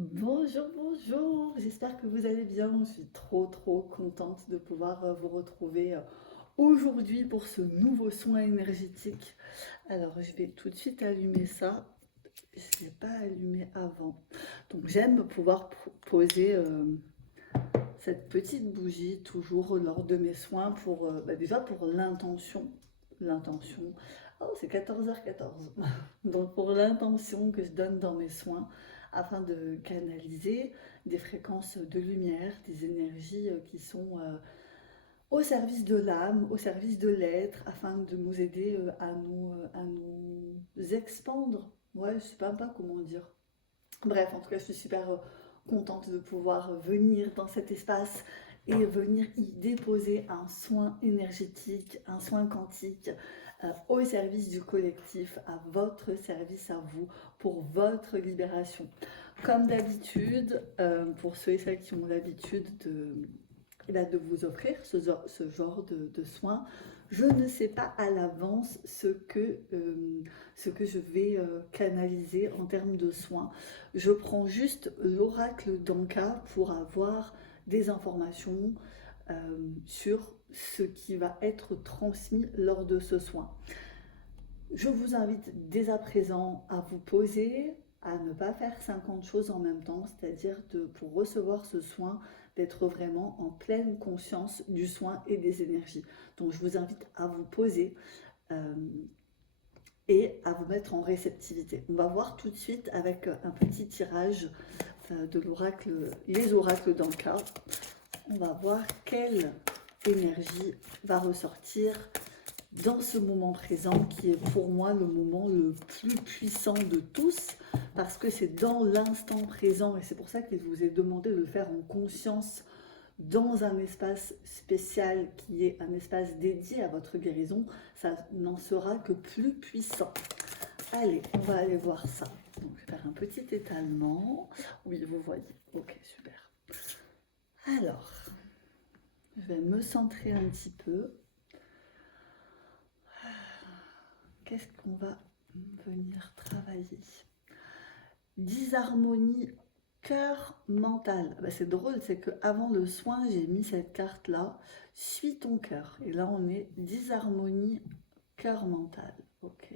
Bonjour, bonjour, j'espère que vous allez bien. Je suis trop contente de pouvoir vous retrouver aujourd'hui pour ce nouveau soin énergétique. Alors, je vais tout de suite allumer ça. Je ne l'ai pas allumé avant. Donc, j'aime pouvoir poser cette petite bougie toujours lors de mes soins pour déjà pour l'intention. L'intention. Oh, c'est 14h14. Donc pour l'intention que je donne dans mes soins afin de canaliser des fréquences de lumière, des énergies qui sont au service de l'âme, au service de l'être, afin de nous aider à nous expandre. Ouais, je sais pas comment dire. Bref, en tout cas, je suis super contente de pouvoir venir dans cet espace et venir y déposer un soin énergétique, un soin quantique au service du collectif, à votre service à vous, pour votre libération. Comme d'habitude, pour ceux et celles qui ont l'habitude de vous offrir ce genre de soins, je ne sais pas à l'avance ce que je vais canaliser en termes de soins. Je prends juste l'oracle d'Anka pour avoir des informations sur ce qui va être transmis lors de ce soin. Je vous invite dès à présent à vous poser, à ne pas faire 50 choses en même temps, c'est-à-dire pour recevoir ce soin, d'être vraiment en pleine conscience du soin et des énergies. Donc je vous invite à vous poser euh, et à vous mettre en réceptivité. On va voir tout de suite avec un petit tirage de l'oracle, les oracles d'Anka. On va voir quelle énergie va ressortir dans ce moment présent qui est pour moi le moment le plus puissant de tous parce que c'est dans l'instant présent et c'est pour ça qu'il vous est demandé de le faire en conscience dans un espace spécial qui est un espace dédié à votre guérison. Ça n'en sera que plus puissant. Allez, on va aller voir ça. Donc, je vais faire un petit étalement. Oui, vous voyez. Ok, super. Alors, je vais me centrer un petit peu. Qu'est-ce qu'on va venir travailler? Disharmonie cœur mental. Bah, c'est drôle, c'est qu'avant le soin, j'ai mis cette carte-là. Suis ton cœur. Et là, on est disharmonie cœur mental. Ok.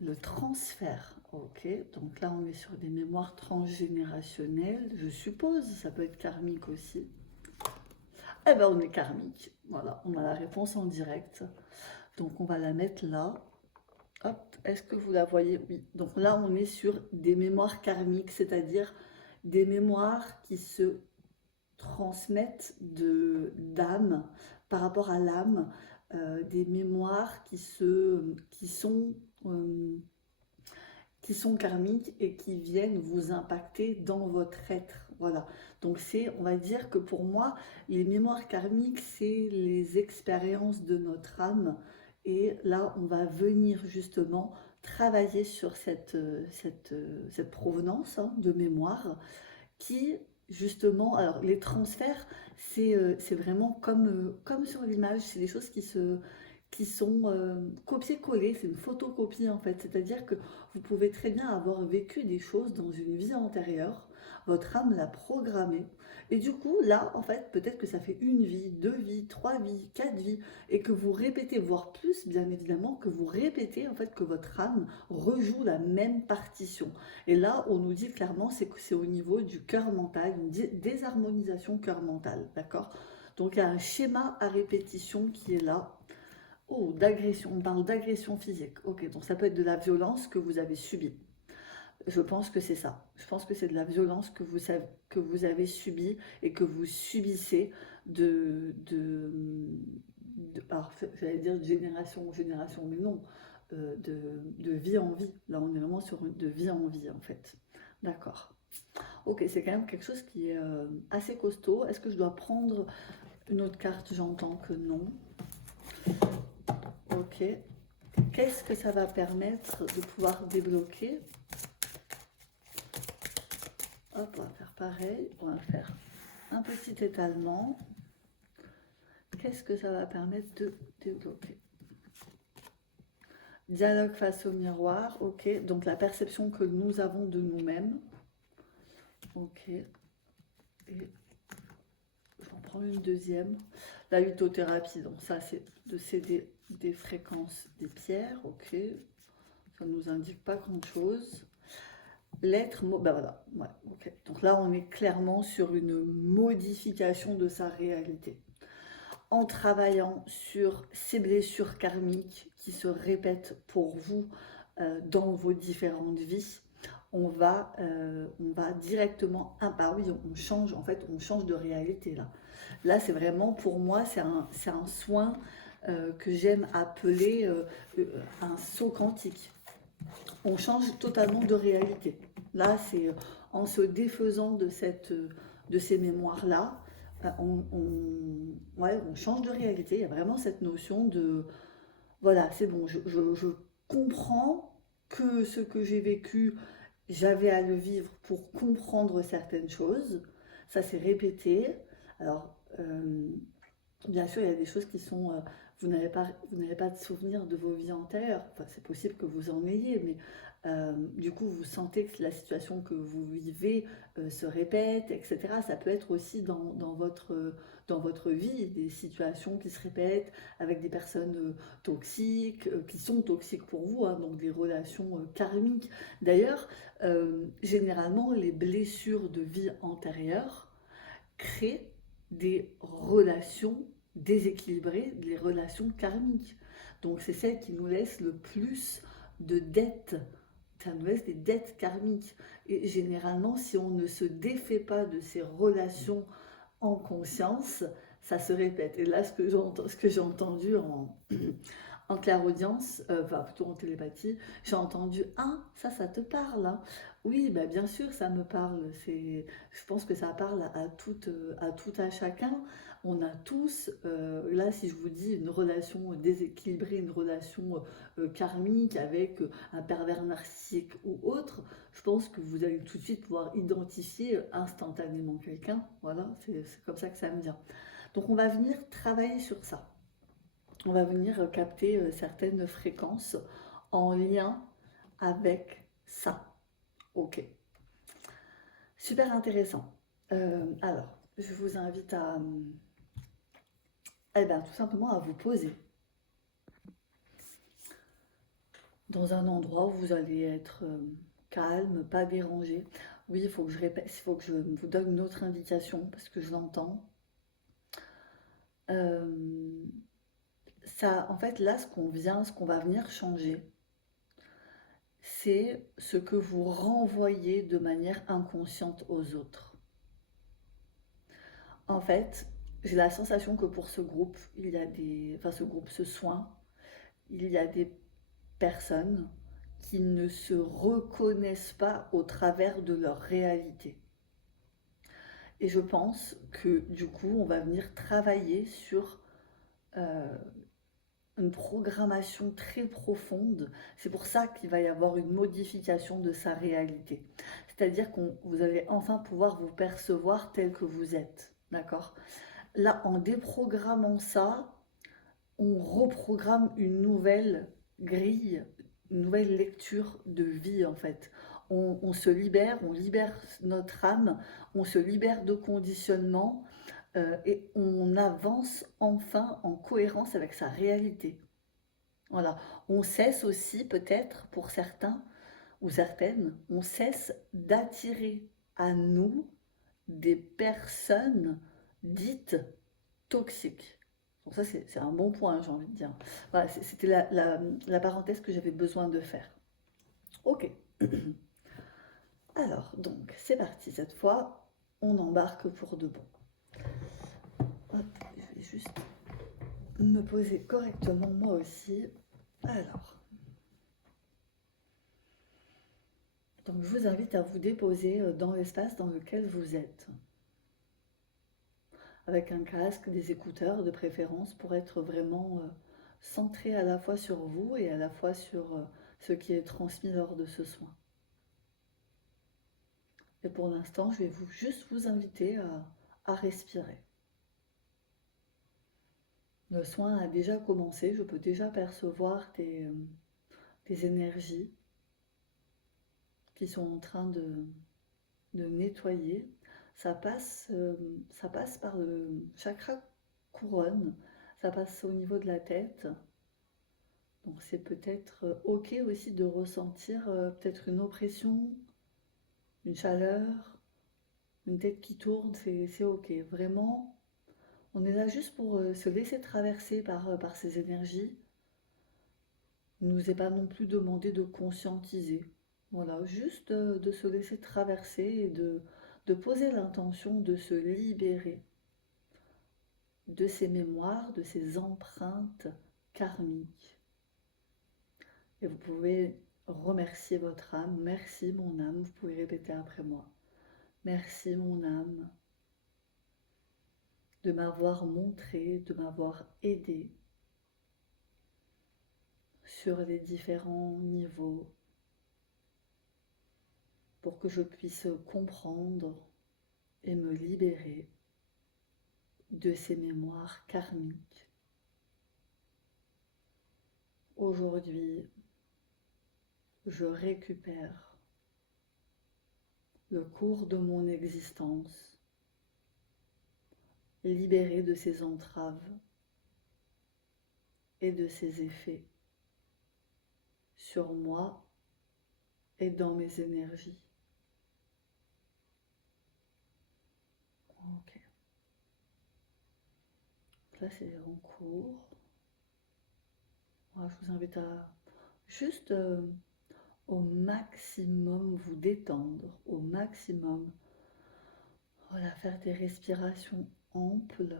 Le transfert. Ok. Donc là, on est sur des mémoires transgénérationnelles. Je suppose, ça peut être karmique aussi. Eh ben, on est karmique. Voilà, on a la réponse en direct. Donc, on va la mettre là. Hop, est-ce que vous la voyez? Oui. Donc là, on est sur des mémoires karmiques, c'est-à-dire des mémoires qui se transmettent d'âme par rapport à l'âme, des mémoires euh, qui sont karmiques et qui viennent vous impacter dans votre être. Voilà. Donc on va dire que pour moi, les mémoires karmiques, c'est les expériences de notre âme. Et là, on va venir justement travailler sur cette provenance de mémoire qui, justement, alors les transferts, c'est vraiment comme sur l'image, c'est des choses qui sont copier-coller, c'est une photocopie en fait. C'est-à-dire que vous pouvez très bien avoir vécu des choses dans une vie antérieure, votre âme l'a programmé, et du coup, là, en fait, peut-être que ça fait une vie, deux vies, trois vies, quatre vies, et que vous répétez, voire plus, bien évidemment, que vous répétez en fait que votre âme rejoue la même partition. Et là, on nous dit clairement que c'est au niveau du cœur mental, une désharmonisation cœur mental, d'accord? Donc il y a un schéma à répétition qui est là. Oh, d'agression, on parle d'agression physique. Ok, donc ça peut être de la violence que vous avez subie. Je pense que c'est ça. Je pense que c'est de la violence que vous avez subie et que vous subissez alors j'allais dire de génération en génération, mais non, de vie en vie. Là, on est vraiment sur de vie en vie, en fait. D'accord. Ok, c'est quand même quelque chose qui est assez costaud. Est-ce que je dois prendre une autre carte? J'entends que non. Ok. Qu'est-ce que ça va permettre de pouvoir débloquer? Hop, on va faire pareil. On va faire un petit étalement. Qu'est-ce que ça va permettre de débloquer? Dialogue face au miroir, ok. Donc la perception que nous avons de nous-mêmes, ok. Et j'en prends une deuxième. La lithothérapie, donc ça c'est de céder des fréquences des pierres, ok. Ça ne nous indique pas grand-chose. L'être, ben voilà, ouais, ok. Donc là on est clairement sur une modification de sa réalité. En travaillant sur ces blessures karmiques qui se répètent pour vous dans vos différentes vies, on va directement, ah bah oui, on change, en fait, on change de réalité là. Là, c'est vraiment, pour moi, c'est un soin que j'aime appeler un saut quantique. On change totalement de réalité. Là, c'est en se défaisant de ces mémoires-là, ouais, on change de réalité. Il y a vraiment cette notion de, voilà, c'est bon, je comprends que ce que j'ai vécu, j'avais à le vivre pour comprendre certaines choses. Ça s'est répété. Alors, bien sûr, il y a des choses qui sont... vous n'avez pas de souvenir de vos vies antérieures. Enfin, c'est possible que vous en ayez, mais du coup, vous sentez que la situation que vous vivez se répète, etc. Ça peut être aussi dans votre vie des situations qui se répètent avec des personnes toxiques, qui sont toxiques pour vous, hein, donc des relations karmiques. D'ailleurs, généralement, les blessures de vie antérieure créent des relations déséquilibrées, des relations karmiques. Donc c'est celle qui nous laisse le plus de dettes. Ça nous laisse des dettes karmiques. Et généralement, si on ne se défait pas de ces relations en conscience, ça se répète. Et là, ce que j'ai entendu en clairaudience, enfin plutôt en télépathie, j'ai entendu ah ça te parle hein. Oui bah bien sûr ça me parle. Je pense que ça parle à tout à chacun. On a tous là si je vous dis une relation déséquilibrée, une relation karmique avec un pervers narcissique ou autre, je pense que vous allez tout de suite pouvoir identifier instantanément quelqu'un. Voilà, c'est comme ça que ça me vient. Donc on va venir travailler sur ça. On va venir capter certaines fréquences en lien avec ça. Ok, super intéressant. Alors, je vous invite à, eh ben, tout simplement à vous poser dans un endroit où vous allez être calme, pas dérangé. Oui, il faut que je répète, il faut que je vous donne une autre indication parce que je l'entends. Euh, Ça, en fait, là, ce qu'on va venir changer, c'est ce que vous renvoyez de manière inconsciente aux autres. En fait, j'ai la sensation que pour ce groupe, il y a ce groupe, ce soin, il y a des personnes qui ne se reconnaissent pas au travers de leur réalité. Et je pense que du coup, on va venir travailler sur euh, une programmation très profonde. C'est pour ça qu'il va y avoir une modification de sa réalité. C'est-à-dire que vous allez enfin pouvoir vous percevoir tel que vous êtes. D'accord? Là, en déprogrammant ça, on reprogramme une nouvelle grille, une nouvelle lecture de vie en fait. On se libère, on libère notre âme, on se libère de conditionnement et on avance enfin en cohérence avec sa réalité. Voilà, on cesse aussi peut-être pour certains ou certaines, on cesse d'attirer à nous des personnes dites toxiques. Donc ça c'est un bon point, j'ai envie de dire. Voilà, c'était la parenthèse que j'avais besoin de faire. Ok. Alors, donc, c'est parti. Cette fois, on embarque pour de bon. Hop, je vais juste me poser correctement moi aussi. Alors, donc je vous invite à vous déposer dans l'espace dans lequel vous êtes. Avec un casque, des écouteurs de préférence pour être vraiment centré à la fois sur vous et à la fois sur ce qui est transmis lors de ce soin. Et pour l'instant, je vais juste vous inviter à respirer. Le soin a déjà commencé, je peux déjà percevoir des énergies qui sont en train de nettoyer. Ça passe par le chakra couronne, ça passe au niveau de la tête. Donc c'est peut-être ok aussi de ressentir peut-être une oppression, une chaleur, une tête qui tourne, c'est ok. Vraiment, on est là juste pour se laisser traverser par ces énergies. Il ne nous est pas non plus demandé de conscientiser. Voilà, juste de se laisser traverser et de poser l'intention de se libérer de ces mémoires, de ces empreintes karmiques. Et vous pouvez remercier votre âme. Merci mon âme, vous pouvez répéter après moi. Merci mon âme de m'avoir montré, de m'avoir aidé sur les différents niveaux pour que je puisse comprendre et me libérer de ces mémoires karmiques. Aujourd'hui, je récupère le cours de mon existence, libéré de ces entraves et de ces effets sur moi et dans mes énergies. Ok. Là, c'est en cours. Voilà, je vous invite à juste au maximum vous détendre, au maximum. Voilà, faire des respirations amples.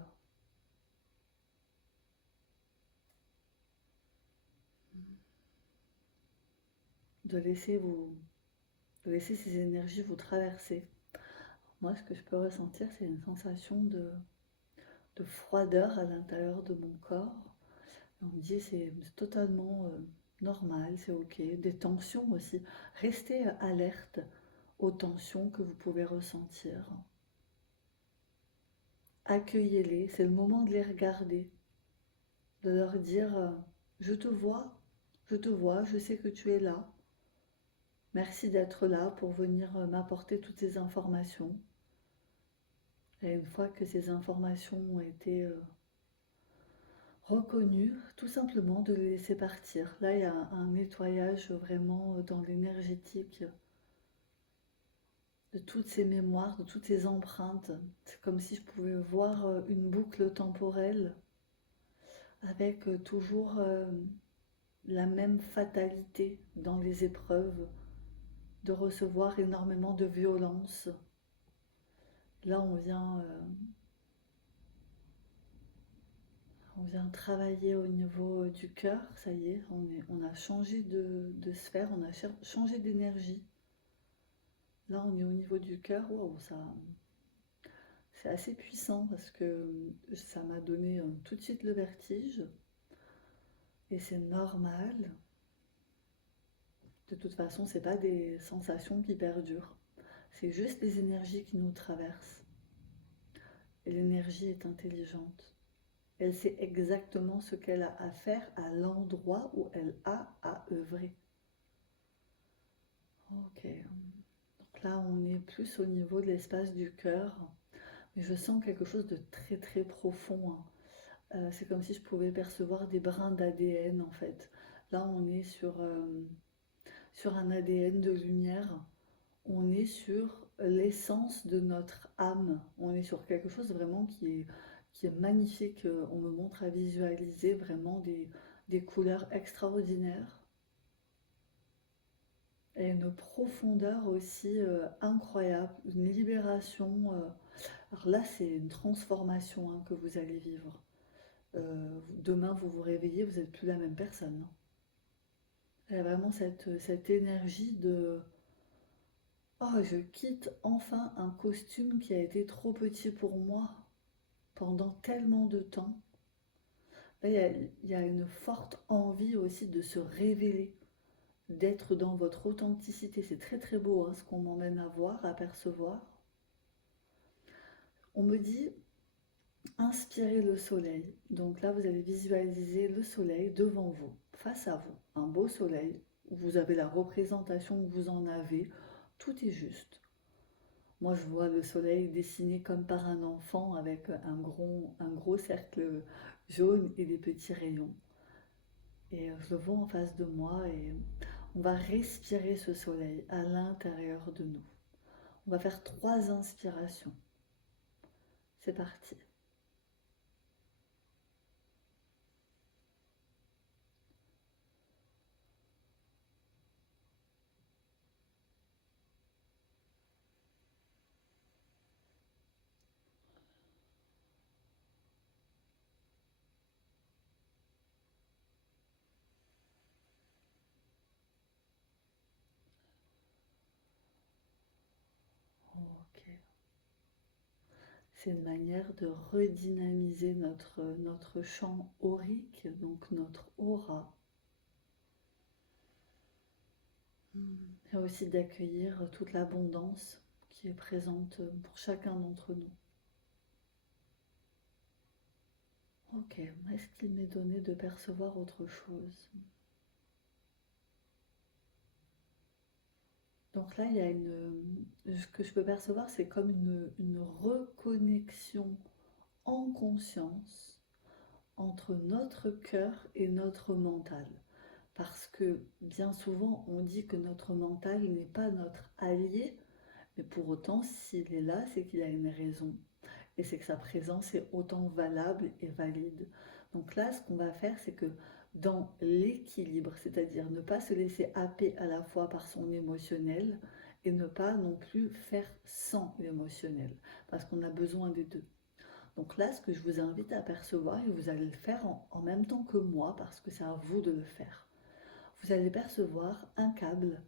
De laisser de laisser ces énergies vous traverser. Moi, ce que je peux ressentir, c'est une sensation de froideur à l'intérieur de mon corps. On me dit c'est totalement normal, c'est ok. Des tensions aussi. Restez alerte aux tensions que vous pouvez ressentir. Accueillez-les, c'est le moment de les regarder, de leur dire je te vois, je te vois, je sais que tu es là. Merci d'être là pour venir m'apporter toutes ces informations. Et une fois que ces informations ont été reconnues, tout simplement de les laisser partir. Là, il y a un nettoyage vraiment dans l'énergétique de toutes ces mémoires, de toutes ces empreintes. C'est comme si je pouvais voir une boucle temporelle avec toujours la même fatalité dans les épreuves, de recevoir énormément de violence. Là, on vient travailler au niveau du cœur, ça y est, on a changé de sphère, on a changé d'énergie. Là, on est au niveau du cœur, wow, c'est assez puissant parce que ça m'a donné tout de suite le vertige et c'est normal. De toute façon, c'est pas des sensations qui perdurent, c'est juste les énergies qui nous traversent. Et l'énergie est intelligente. Elle sait exactement ce qu'elle a à faire à l'endroit où elle a à œuvrer. Ok. Donc là, on est plus au niveau de l'espace du cœur. Mais je sens quelque chose de très très profond, hein. C'est comme si je pouvais percevoir des brins d'ADN en fait. Là, on est sur un ADN de lumière. On est sur l'essence de notre âme. On est sur quelque chose vraiment qui est magnifique. On me montre à visualiser vraiment des couleurs extraordinaires. Et une profondeur aussi incroyable, une libération. Alors là, c'est une transformation hein, que vous allez vivre. Demain, vous vous réveillez, vous n'êtes plus la même personne, hein. Il y a vraiment cette énergie de oh, je quitte enfin un costume qui a été trop petit pour moi pendant tellement de temps. Là, il y a une forte envie aussi de se révéler, d'être dans votre authenticité. C'est très très beau hein, ce qu'on m'emmène à voir, à percevoir. On me dit inspirez le soleil. Donc là, vous allez visualiser le soleil devant vous, face à vous. Un beau soleil. vous avez la représentation que vous en avez, tout est juste. Moi, je vois le soleil dessiné comme par un enfant avec un gros cercle jaune et des petits rayons. Et je le vois en face de moi et on va respirer ce soleil à l'intérieur de nous. On va faire 3 inspirations. C'est parti. Ok. C'est une manière de redynamiser notre champ aurique, donc notre aura. Et aussi d'accueillir toute l'abondance qui est présente pour chacun d'entre nous. Ok, est-ce qu'il m'est donné de percevoir autre chose? Donc là, il y a ce que je peux percevoir, c'est comme une reconnexion en conscience entre notre cœur et notre mental. Parce que bien souvent, on dit que notre mental n'est pas notre allié, mais pour autant, s'il est là, c'est qu'il a une raison. Et c'est que sa présence est autant valable et valide. Donc là, ce qu'on va faire, c'est que dans l'équilibre, c'est-à-dire ne pas se laisser happer à la fois par son émotionnel et ne pas non plus faire sans l'émotionnel, parce qu'on a besoin des deux. Donc là, ce que je vous invite à percevoir, et vous allez le faire en même temps que moi, parce que c'est à vous de le faire, vous allez percevoir un câble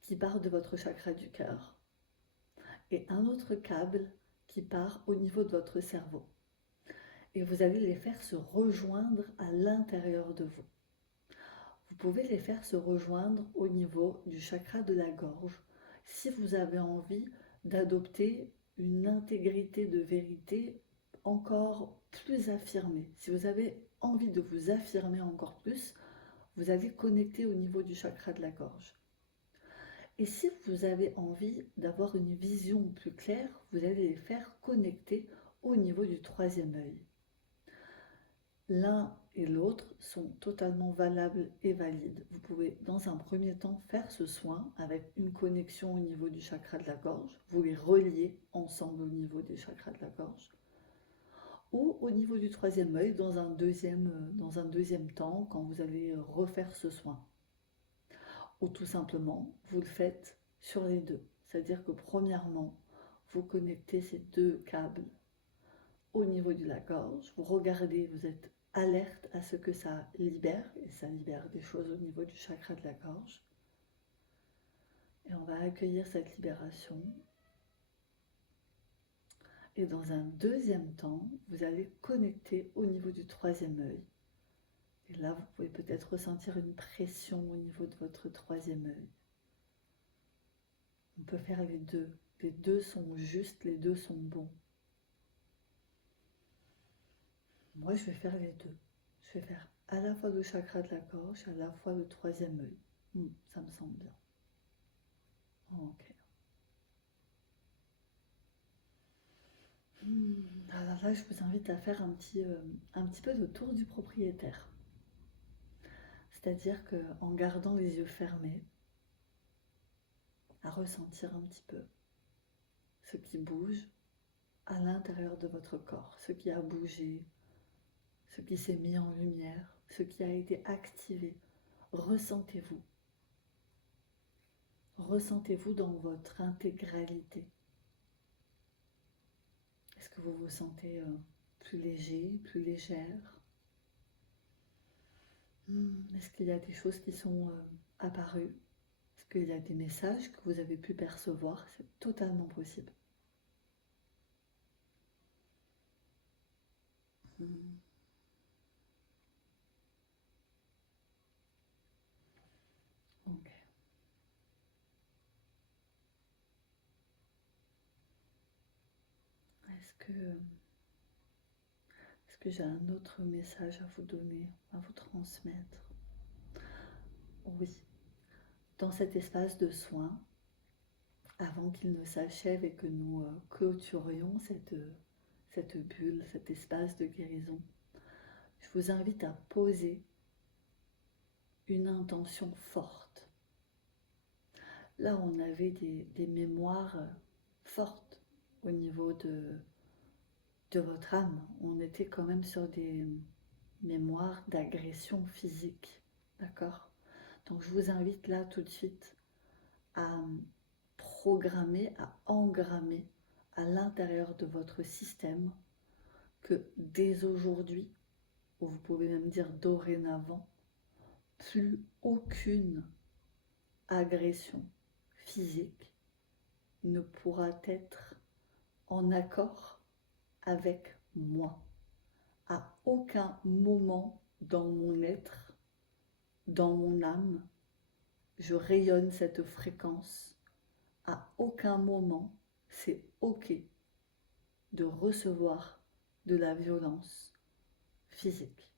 qui part de votre chakra du cœur et un autre câble qui part au niveau de votre cerveau. Et vous allez les faire se rejoindre à l'intérieur de vous. Vous pouvez les faire se rejoindre au niveau du chakra de la gorge si vous avez envie d'adopter une intégrité de vérité encore plus affirmée. Si vous avez envie de vous affirmer encore plus, vous allez connecter au niveau du chakra de la gorge. Et si vous avez envie d'avoir une vision plus claire, vous allez les faire connecter au niveau du troisième œil. L'un et l'autre sont totalement valables et valides. Vous pouvez dans un premier temps faire ce soin avec une connexion au niveau du chakra de la gorge. Vous les reliez ensemble au niveau des chakras de la gorge. Ou au niveau du troisième œil dans un deuxième temps quand vous allez refaire ce soin. Ou tout simplement, vous le faites sur les deux. C'est-à-dire que premièrement, vous connectez ces deux câbles au niveau de la gorge. Vous regardez, vous êtes alerte à ce que ça libère, et ça libère des choses au niveau du chakra de la gorge. Et on va accueillir cette libération. Et dans un deuxième temps, vous allez connecter au niveau du troisième œil. Et là, vous pouvez peut-être ressentir une pression au niveau de votre troisième œil. On peut faire les deux. Les deux sont justes, les deux sont bons. Moi, je vais faire les deux. Je vais faire à la fois le chakra de la gorge, à la fois le troisième œil. Ça me semble bien. Ok. Alors là, je vous invite à faire un petit peu de tour du propriétaire. C'est-à-dire qu'en gardant les yeux fermés, à ressentir un petit peu ce qui bouge à l'intérieur de votre corps, ce qui a bougé, ce qui s'est mis en lumière, ce qui a été activé. Ressentez-vous. Ressentez-vous dans votre intégralité. Est-ce que vous vous sentez plus léger, plus légère? Est-ce qu'il y a des choses qui sont apparues? Est-ce qu'il y a des messages que vous avez pu percevoir? C'est totalement possible. Hmm. Ok. Est-ce que j'ai un autre message à vous donner, à vous transmettre? Oui. dans cet espace de soins, avant qu'il ne s'achève et que nous clôturions cette bulle, cet espace de guérison, je vous invite à poser une intention forte. Là, on avait des mémoires fortes au niveau de votre âme. On était quand même sur des mémoires d'agression physique, d'accord? Donc je vous invite là tout de suite à programmer, à engrammer à l'intérieur de votre système que dès aujourd'hui, ou vous pouvez même dire dorénavant, plus aucune agression physique ne pourra être en accord avec moi. À aucun moment dans mon être, dans mon âme, je rayonne cette fréquence. À aucun moment, c'est OK de recevoir de la violence physique.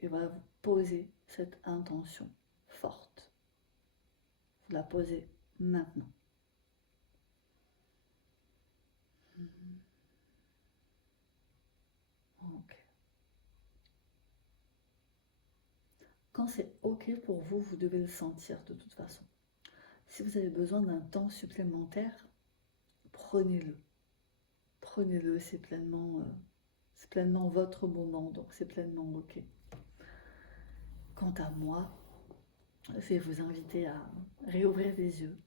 Et voilà, vous posez cette intention forte. Vous la posez maintenant. OK. Quand c'est OK pour vous, vous devez le sentir de toute façon. Si vous avez besoin d'un temps supplémentaire, prenez-le. Prenez-le, c'est pleinement votre moment, donc c'est pleinement OK. Quant à moi, je vais vous inviter à réouvrir les yeux,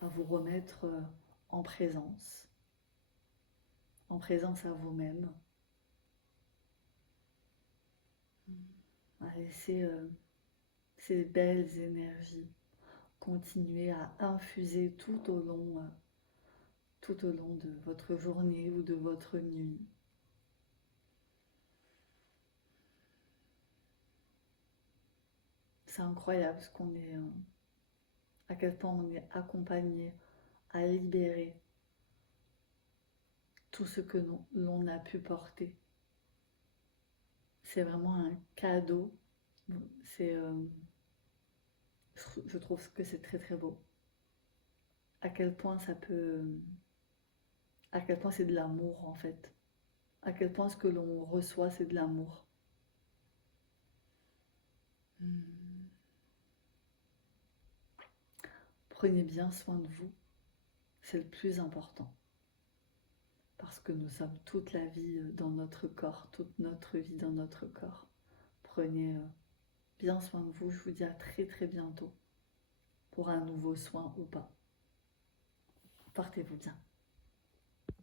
à vous remettre en présence à vous-même, à laisser ces belles énergies continuer à infuser tout au long de votre journée ou de votre nuit. C'est incroyable à quel point on est accompagné à libérer tout ce que l'on a pu porter. C'est vraiment un cadeau. Je trouve que c'est très très beau. À quel point à quel point c'est de l'amour en fait. À quel point ce que l'on reçoit c'est de l'amour. Prenez bien soin de vous, c'est le plus important. Parce que nous sommes toute la vie dans notre corps, toute notre vie dans notre corps. Prenez bien soin de vous, je vous dis à très très bientôt pour un nouveau soin ou pas. Portez-vous bien.